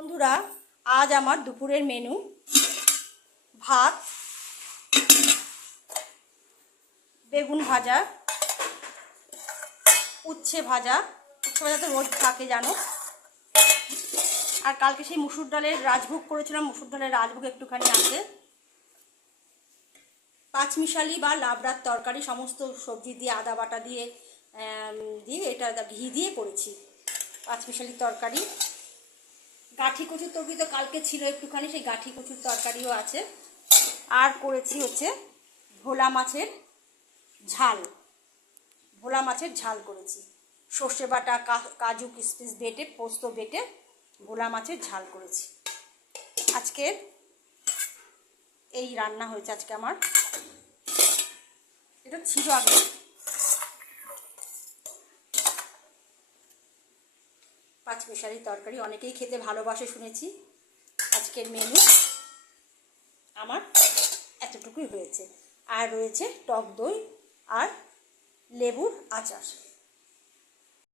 বন্ধুরা, আজ আমার দুপুরের মেনু ভাত, বেগুন ভাজা, উচ্ছে ভাজা। উচ্ছে ভাজা তো রোজ থাকে জানো। আর কালকে সেই মুসুর ডালের রাজভোগ করেছিলাম, মুসুর ডালের রাজভোগ একটুখানি আছে। পাঁচমিশালি বা লাবড়ার তরকারি, সমস্ত সবজি দিয়ে আদা বাটা দিয়ে এটা ঘি দিয়ে করেছি পাঁচমিশালি তরকারি। গাঠি কচুর তরকারি তো কালকে ছিল একটুখানি, সেই গাঠি কচুর তরকারিও আছে। আর করেছি হচ্ছে ভোলা মাছের ঝাল। ভোলা মাছের ঝাল করেছি, সর্ষে বাটা, কাজু কিশমিশ বেটে, পোস্ত বেটে ভোলা মাছের ঝাল করেছি। আজকে এই রান্না হয়েছে আজকে আমার। এটা ছিল আগে। পাঁচমিশালি তরকারি অনেকেই খেতে ভালোবাসে শুনেছি। আজকের মেনু আমার এতটুকুই হয়েছে। আর রয়েছে টক দই আর লেবুর আচার।